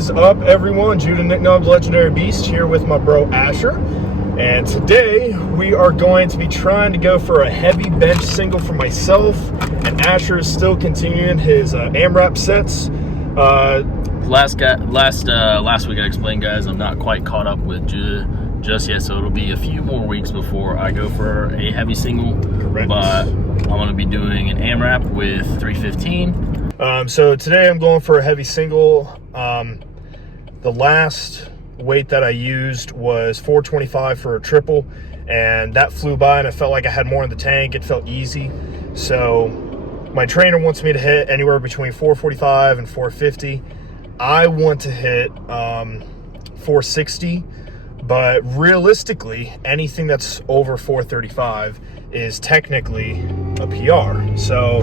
is up, everyone? Judah Nicknob's Legendary Beast here with my bro Asher. And today we are going to be trying to go for a heavy bench single for myself. And Asher is still continuing his AMRAP sets. Last week I explained, guys, I'm not quite caught up with Judah just yet, so it'll be a few more weeks before I go for a heavy single. Correct. But I'm going to be doing an AMRAP with 315. So today I'm going for a heavy single. The last weight that I used was 425 for a triple, and that flew by and I felt like I had more in the tank. It felt easy. So my trainer wants me to hit anywhere between 445 and 450. I want to hit 460, but realistically anything that's over 435 is technically a PR. So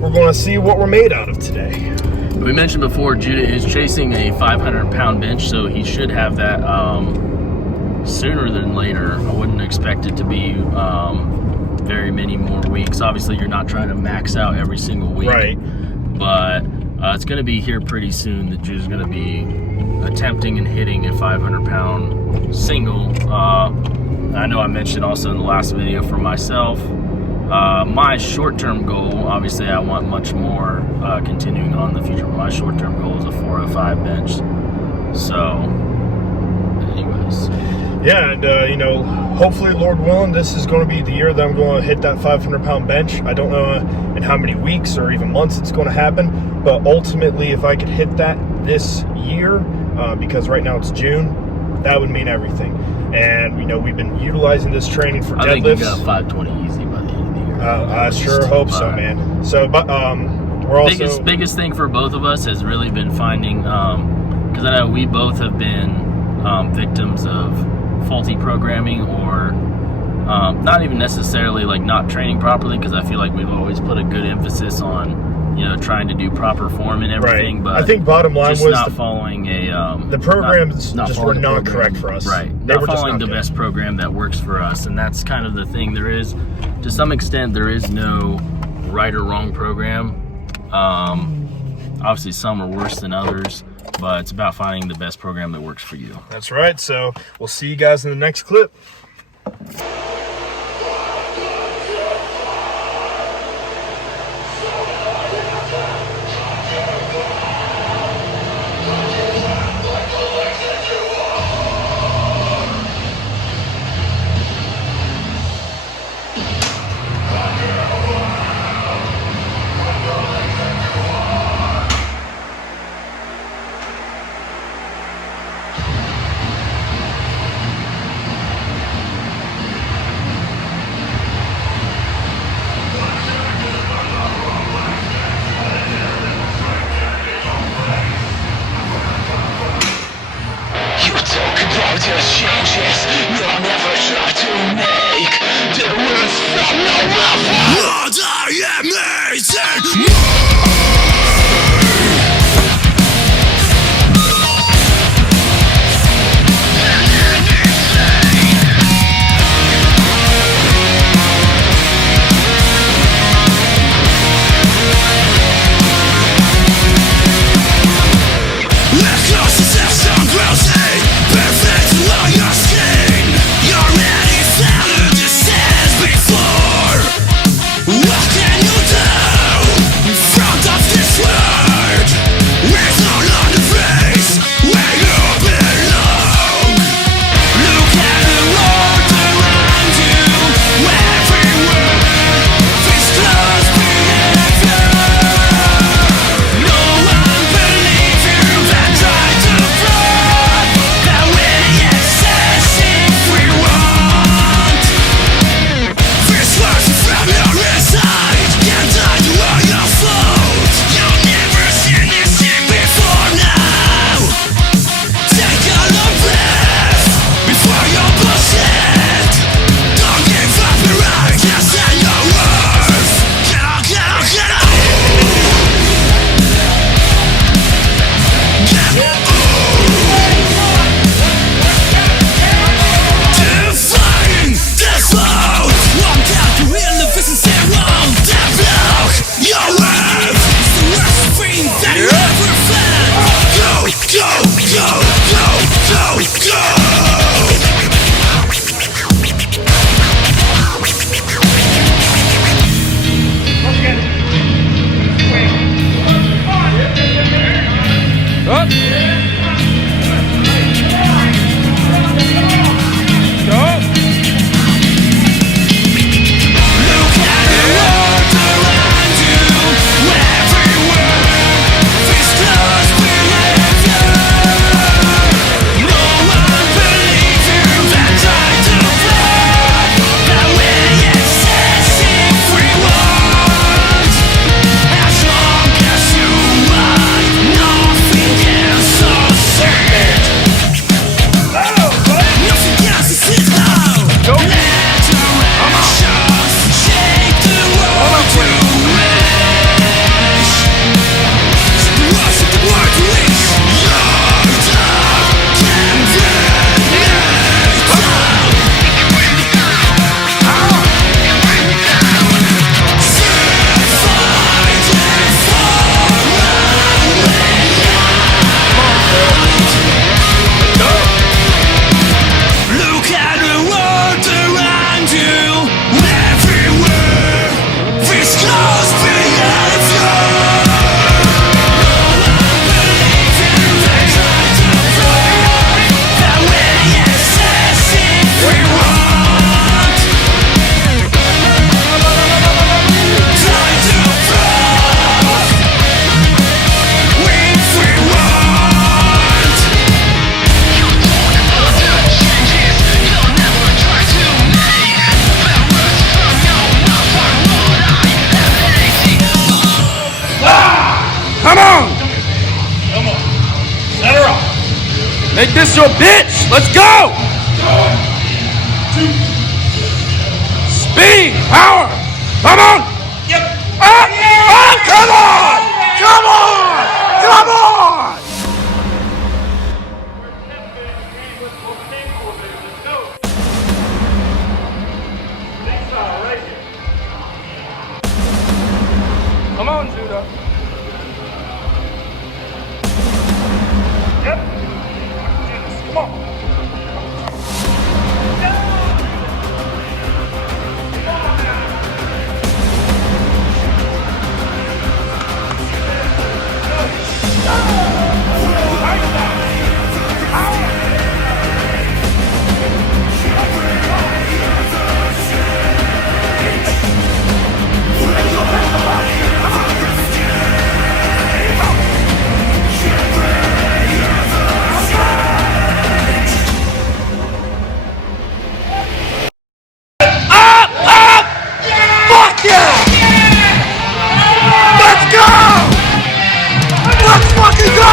we're going to see what we're made out of today. We mentioned before, Judah is chasing a 500-pound bench, so he should have that sooner than later. I wouldn't expect it to be very many more weeks. Obviously, you're not trying to max out every single week. Right. But it's going to be here pretty soon that Judah's going to be attempting and hitting a 500-pound single. I know I mentioned also in the last video for myself, my short-term goal, obviously I want much more continuing on in the future, but my short-term goal is a 405 bench. So, anyways. Yeah, and you know, hopefully, Lord willing, this is going to be the year that I'm going to hit that 500-pound bench. I don't know in how many weeks or even months it's going to happen, but ultimately, if I could hit that this year, because right now it's June, that would mean everything. And, you know, we've been utilizing this training for deadlifts. I think you got 520 easy by the end of the year. I sure hope so, man. So, but we're also... Biggest thing for both of us has really been finding, because I know we both have been victims of faulty programming, or not even necessarily like not training properly, because I feel like we've always put a good emphasis on, you know, trying to do proper form and everything. Right. But I think bottom line just was not following the programs just were not correct for us. Right. They not were just following not the good. best program that works for us, and that's kind of the thing. There is, to some extent, there is no right or wrong program. Obviously, some are worse than others, but it's about finding the best program that works for you. That's right. So we'll see you guys in the next clip. Just changes you'll never try to make the words from your mouth. What I am amazing. Let's go to some grousing. Perfect along your skin. Make this your bitch. Let's go. Speed, power. Come on. Yep. Up, up, come on. Come on. Come on. Come on, Judah. Yep. Come on. Fuck yeah! Let's go! Let's fucking go!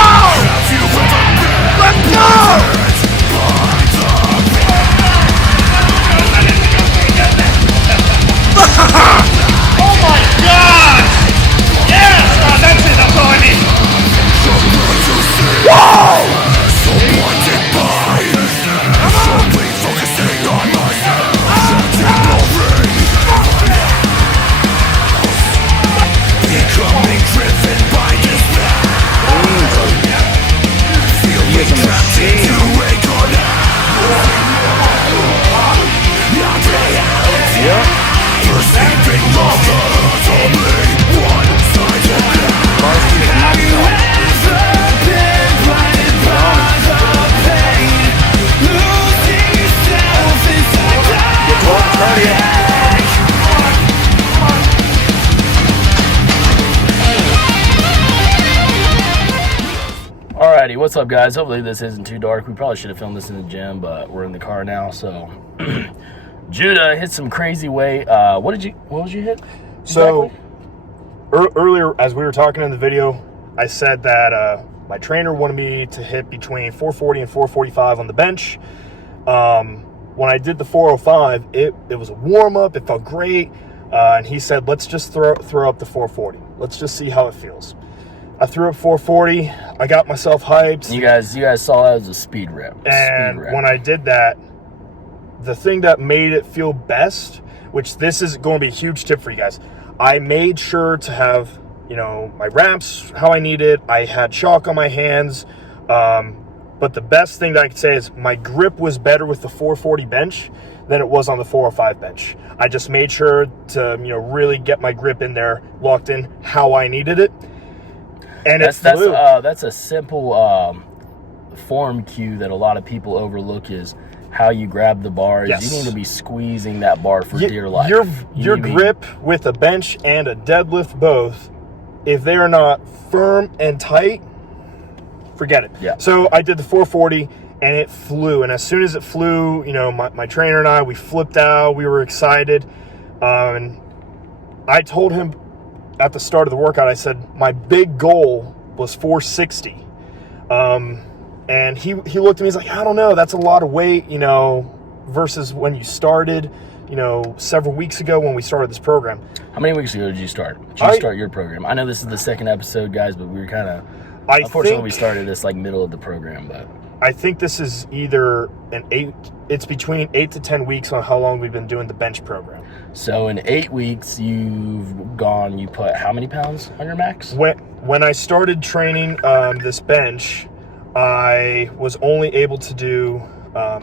Let's go! Oh my God! Yes! That's it. That's all I need. Alrighty, what's up, guys? Hopefully this isn't too dark. We probably should have filmed this in the gym, but we're in the car now. So Judah hit some crazy weight. What did you hit? So earlier, as we were talking in the video, I said that my trainer wanted me to hit between 440 and 445 on the bench. When I did the 405, it was a warm-up. It felt great. And he said, let's just throw up the 440. Let's just see how it feels. I threw up 440. I got myself hyped. You guys saw that as a speed rep. And when I did that, the thing that made it feel best, which this is going to be a huge tip for you guys, I made sure to have, my wraps how I needed. I had chalk on my hands. But the best thing that I could say is my grip was better with the 440 bench than it was on the 405 bench. I just made sure to, really get my grip in there, locked in how I needed it. And that's a simple form cue that a lot of people overlook is how you grab the bars. Yes. You need to be squeezing that bar for dear life. Your grip with a bench and a deadlift both, if they are not firm and tight, forget it. Yeah. So I did the 440 and it flew. And as soon as it flew, my trainer and I, we flipped out. We were excited. And I told him at the start of the workout, I said, my big goal was 460. And he looked at me, he's like, I don't know, that's a lot of weight, versus when you started, several weeks ago when we started this program. How many weeks ago did you start? Did you start your program? I know this is the second episode, guys, but we were kind of, unfortunately, we started this like middle of the program, but I think this is either it's between 8 to 10 weeks on how long we've been doing the bench program. So in 8 weeks, you put how many pounds on your max? When I started training this bench, I was only able to do, I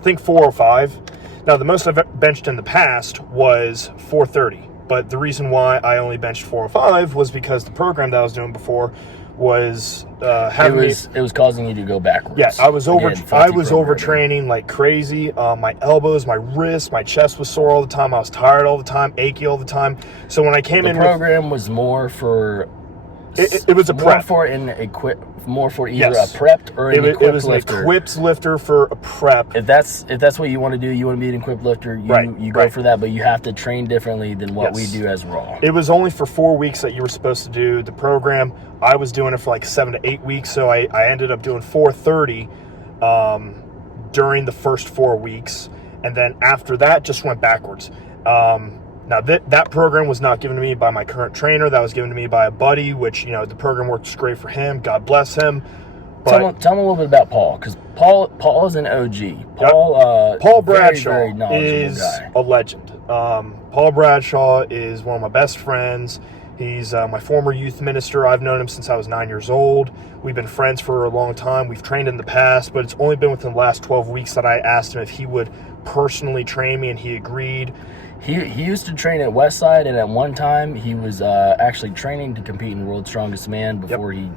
think 405. Now, the most I've benched in the past was 430. But the reason why I only benched 405 was because the program that I was doing before was it was causing you to go backwards. Yeah, I was overtraining like crazy. My elbows, my wrists, my chest was sore all the time. I was tired all the time, achy all the time. So when I came the program was more for It was a more prep. for either a Yes. prepped or an equipped it was lifter. an equipped lifter for a prep. If that's what you want to do, you want to be an equipped lifter, you go for that, but you have to train differently than what we do as raw. It was only for 4 weeks that you were supposed to do the program. I was doing it for like 7 to 8 weeks, so I ended up doing 430 during the first 4 weeks, and then after that just went backwards. Now that program was not given to me by my current trainer. That was given to me by a buddy, which, you know, the program works great for him. God bless him. Tell me a little bit about Paul, because Paul is an OG. Paul Bradshaw very knowledgeable is guy. a legend. Paul Bradshaw is one of my best friends. He's my former youth minister. I've known him since I was 9 years old. We've been friends for a long time. We've trained in the past, but it's only been within the last 12 weeks that I asked him if he would personally train me, and he agreed. He used to train at Westside, and at one time he was actually training to compete in World's Strongest Man before he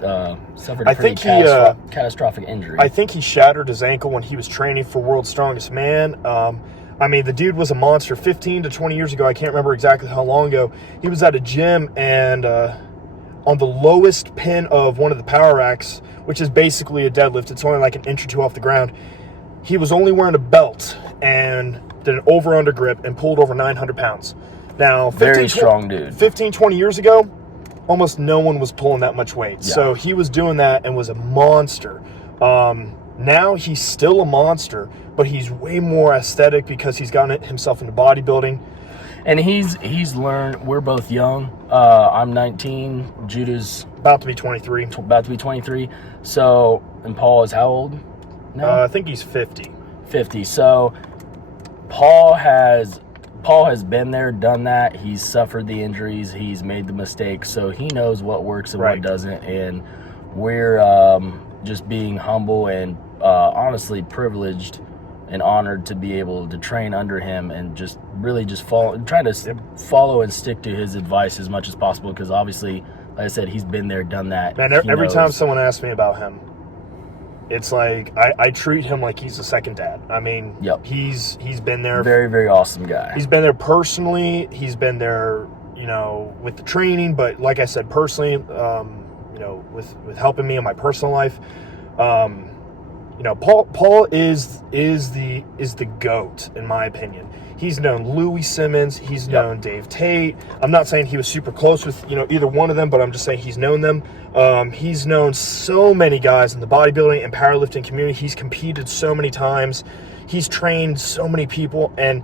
suffered a pretty catastrophic injury. I think he shattered his ankle when he was training for World's Strongest Man. I mean, the dude was a monster. 15 to 20 years ago, I can't remember exactly how long ago, he was at a gym, and on the lowest pin of one of the power racks, which is basically a deadlift, it's only like an inch or two off the ground, he was only wearing a belt and did an over-under grip and pulled over 900 pounds. Now, very strong dude. 15, 20 years ago, almost no one was pulling that much weight. Yeah. So he was doing that and was a monster. Now he's still a monster, but he's way more aesthetic because he's gotten himself into bodybuilding. And he's learned. We're both young. I'm 19. Judah's About to be 23. about to be 23. So, and Paul is how old now? I think he's 50. 50. So Paul has been there, done that. He's suffered the injuries. He's made the mistakes. So he knows what works and what doesn't. And we're just being humble and honestly privileged and honored to be able to train under him and just really just try to follow and stick to his advice as much as possible, because obviously, like I said, he's been there, done that. Man, every time someone asks me about him, it's like I treat him like he's a second dad. I mean, he's been there. Very, very awesome guy. He's been there personally. He's been there, you know, with the training. But like I said, personally, you know, with helping me in my personal life, you know, Paul is the GOAT in my opinion. He's known Louis Simmons. He's known Dave Tate. I'm not saying he was super close with, you know, either one of them, but I'm just saying he's known them. He's known so many guys in the bodybuilding and powerlifting community. He's competed so many times. He's trained so many people, and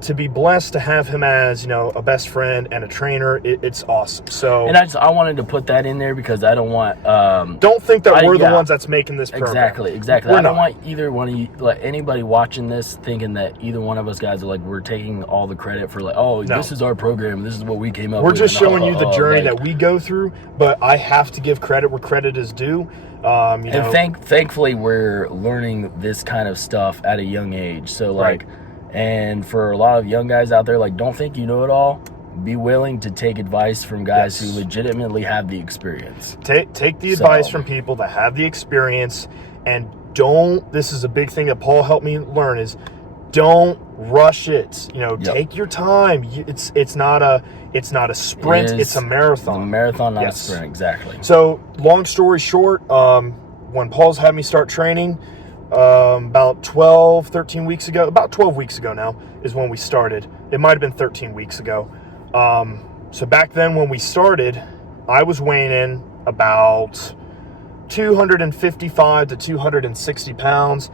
to be blessed to have him as, you know, a best friend and a trainer, it's awesome. So, and I wanted to put that in there because I don't want don't think that we're the ones that's making this program. Exactly. I don't want either one of you, like anybody watching this, thinking that either one of us guys are like we're taking all the credit for, like, this is our program, this is what we came up with. We're just showing you the journey that we go through, but I have to give credit where credit is due. Thankfully we're learning this kind of stuff at a young age. So like. And for a lot of young guys out there, like, don't think you know it all. Be willing to take advice from guys who legitimately have the experience. Take the advice from people that have the experience, and don't. This is a big thing that Paul helped me learn: is don't rush it. You know, take your time. It's not a sprint. It's a marathon. It's a marathon, not a sprint. Exactly. So, long story short, when Paul's had me start training. About 12 weeks ago now is when we started. It might have been 13 weeks ago. So back then when we started, I was weighing in about 255 to 260 pounds.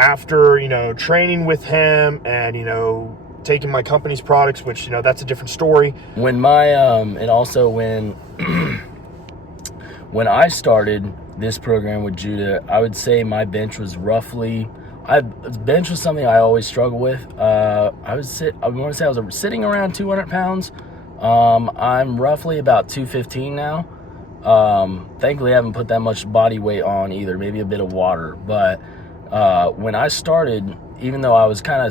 After, you know, training with him and, you know, taking my company's products, which, you know, that's a different story. When my and also when when I started this program with Judah, I would say my bench was roughly. Bench was something I always struggle with. I want to say I was sitting around 200 pounds. I'm roughly about 215 now. Thankfully, I haven't put that much body weight on either. Maybe a bit of water. But when I started, even though I was kind of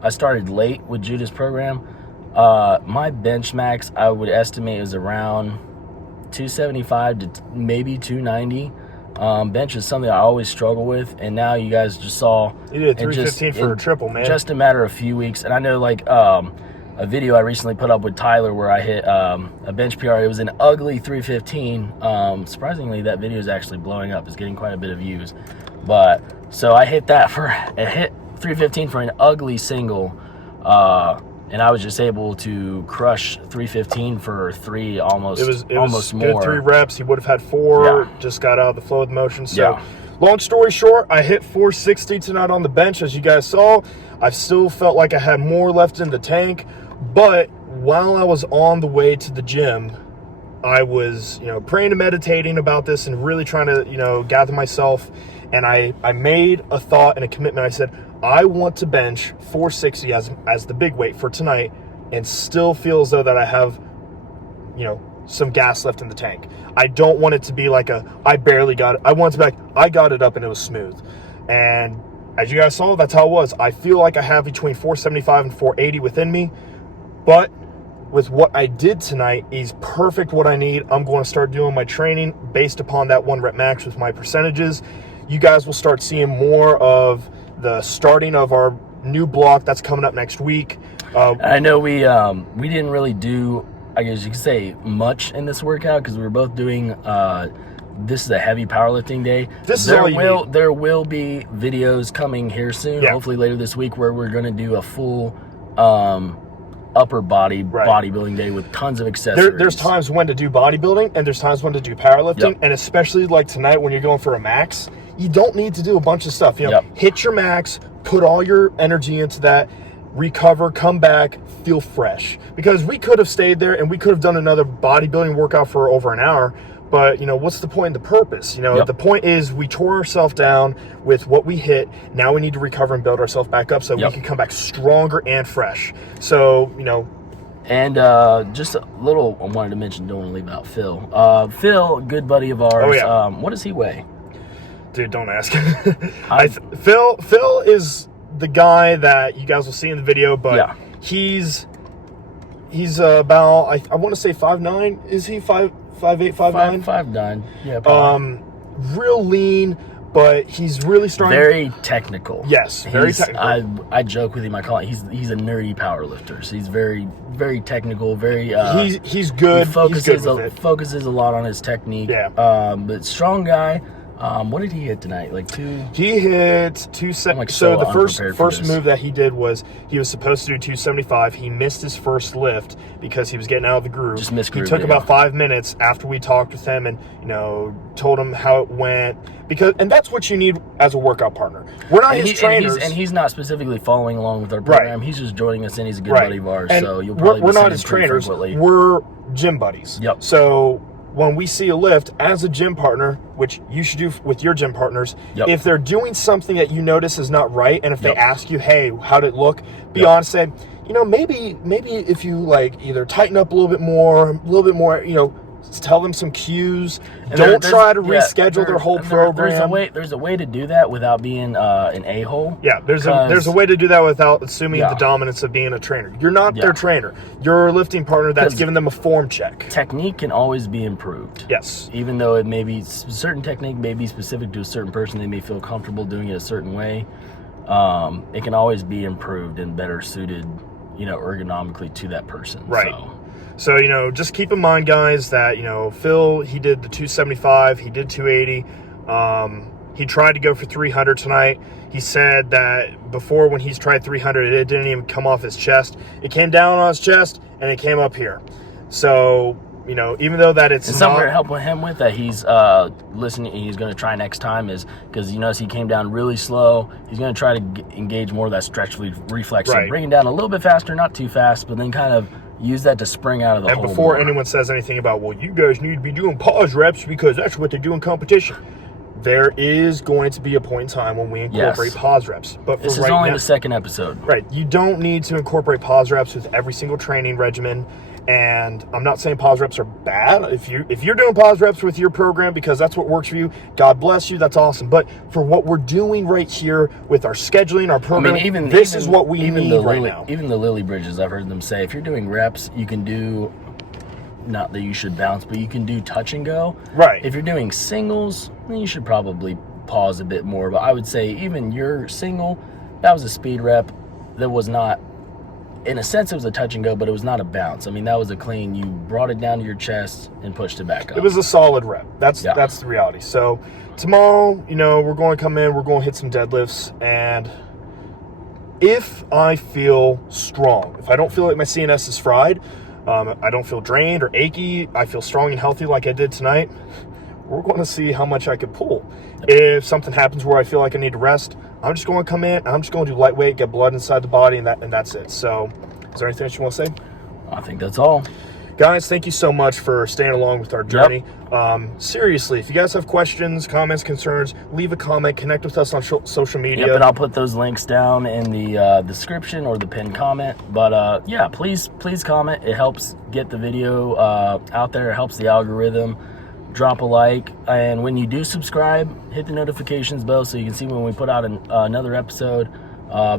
I started late with Judah's program. My bench max, I would estimate, is around 275 to maybe 290. Bench is something I always struggle with, and now you guys just saw you did 315 for a triple, man. Just a matter of a few weeks. And I know, like, a video I recently put up with Tyler where I hit a bench PR. It was an ugly 315. Surprisingly, that video is actually blowing up. It's getting quite a bit of views. But so I hit 315 for an ugly single, and I was just able to crush 315 for three, almost. It was more. Good 3 reps. He would have had 4. Yeah. Just got out of the flow of the motion. So, yeah. Long story short, I hit 460 tonight on the bench, as you guys saw. I still felt like I had more left in the tank, but while I was on the way to the gym, I was, praying and meditating about this and really trying to, gather myself. And I made a thought and a commitment. I said, I want to bench 460 as the big weight for tonight and still feel as though that I have, some gas left in the tank. I don't want it to be like I barely got it. I want it to be like, I got it up and it was smooth. And as you guys saw, that's how it was. I feel like I have between 475 and 480 within me. But with what I did tonight is perfect what I need. I'm going to start doing my training based upon that 1 rep max with my percentages. You guys will start seeing more of the starting of our new block that's coming up next week. I know we didn't really do, I guess you could say, much in this workout because we were both doing this is a heavy powerlifting day. There will be videos coming here soon, hopefully later this week, where we're going to do a full upper body bodybuilding day with tons of accessories. There's times when to do bodybuilding and there's times when to do powerlifting, and especially like tonight when you're going for a max, you don't need to do a bunch of stuff. Hit your max, put all your energy into that, recover, come back, feel fresh. Because we could have stayed there and we could have done another bodybuilding workout for over an hour, but what's the point and the purpose? The point is we tore ourselves down with what we hit. Now we need to recover and build ourselves back up so we can come back stronger and fresh. So, And just a little, I wanted to mention, don't want to leave out Phil. Phil, good buddy of ours. Oh, yeah. What does he weigh? Dude, don't ask. Phil is the guy that you guys will see in the video, but he's about, I want to say 5'9". Is he 5'8", 5'9"? 5'9". Yeah, probably. Real lean, but he's really strong. Very technical. Yes, very technical. I joke with him. I call it, he's a nerdy power lifter. So he's very, very technical. Very. He's good. He focuses focuses a lot on his technique. Yeah. But strong guy. What did he hit tonight? Like 2? He hit 270. So the first move that he did was he was supposed to do 275. He missed his first lift because he was getting out of the groove. Just missed groove. He took about 5 minutes after we talked with him and told him how it went, and that's what you need as a workout partner. We're not his trainers, and he's not specifically following along with our program. He's just joining us in. He's a good buddy of ours, and so you'll probably we're not his trainers. We're gym buddies. Yep. So when we see a lift as a gym partner, which you should do with your gym partners, if they're doing something that you notice is not right, and if they ask you, hey, how'd it look? Be honest, say, maybe if you either tighten up a little bit more, tell them some cues. And don't try to reschedule their whole program. There's a way to do that without being an a-hole. Yeah, there's a way to do that without assuming the dominance of being a trainer. You're not their trainer. You're a lifting partner that's giving them a form check. Technique can always be improved. Yes. Even though it may be certain technique may be specific to a certain person, they may feel comfortable doing it a certain way. It can always be improved and better suited, ergonomically to that person. Right. So, just keep in mind, guys, that, Phil, he did the 275, he did 280. He tried to go for 300 tonight. He said that before, when he's tried 300, it didn't even come off his chest. It came down on his chest, and it came up here. So, even though that it's something to help him with that he's listening, he's going to try next time is because he came down really slow. He's going to try to engage more of that stretch reflex. So bring it down a little bit faster, not too fast, but then kind of use that to spring out of the hole. And before anyone says anything about, well, you guys need to be doing pause reps because that's what they do in competition. There is going to be a point in time when we incorporate pause reps. But for this is only the second episode. Right. You don't need to incorporate pause reps with every single training regimen. And I'm not saying pause reps are bad. If you're doing pause reps with your program because that's what works for you, God bless you, that's awesome. But for what we're doing right here with our scheduling, our program, this is what we need right now. Even the Lily Bridges, I've heard them say, if you're doing reps, you can do, not that you should bounce, but you can do touch and go. Right. If you're doing singles, then you should probably pause a bit more. But I would say even your single, that was a speed rep that was not in a sense, it was a touch and go, but it was not a bounce. I mean, that was a clean. You brought it down to your chest and pushed it back up. It was a solid rep. That's the reality. So tomorrow, you know, we're going to come in, we're going to hit some deadlifts, and if I feel strong, if I don't feel like my CNS is fried, I don't feel drained or achy, I feel strong and healthy like I did tonight, we're going to see how much I can pull. If something happens where I feel like I need to rest, I'm just going to come in, I'm just going to do lightweight, get blood inside the body, and that's it. So, is there anything else you want to say? I think that's all. Guys, thank you so much for staying along with our journey. Seriously, if you guys have questions, comments, concerns, leave a comment, connect with us on social media. Yep, and I'll put those links down in the description or the pinned comment. But yeah, please comment. It helps get the video out there. It helps the algorithm. Drop a like, and when you do subscribe, hit the notifications bell so you can see when we put out another episode.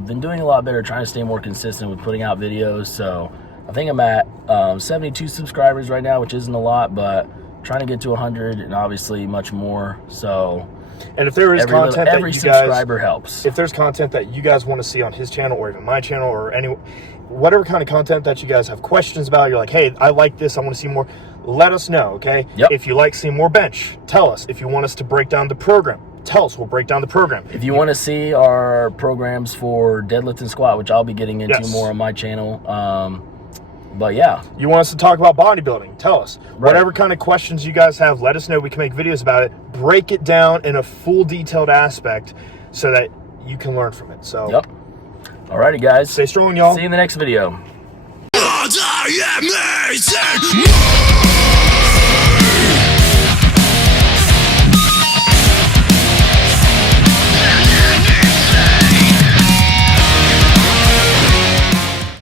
Been doing a lot better, trying to stay more consistent with putting out videos. So I think I'm at 72 subscribers right now, which isn't a lot, but trying to get to 100 and obviously much more. So, and if there is content that you subscriber helps. If there's content that you guys want to see on his channel or even my channel or whatever kind of content that you guys have questions about, you're like, hey, I like this, I want to see more, let us know, okay? Yep. If you like seeing more bench, tell us. If you want us to break down the program, tell us. We'll break down the program. If you want to see our programs for deadlift and squat, which I'll be getting into more on my channel, but yeah. You want us to talk about bodybuilding, tell us. Right. Whatever kind of questions you guys have, let us know. We can make videos about it. Break it down in a full detailed aspect so that you can learn from it. So, yep. Alrighty, guys. Stay strong, y'all. See you in the next video.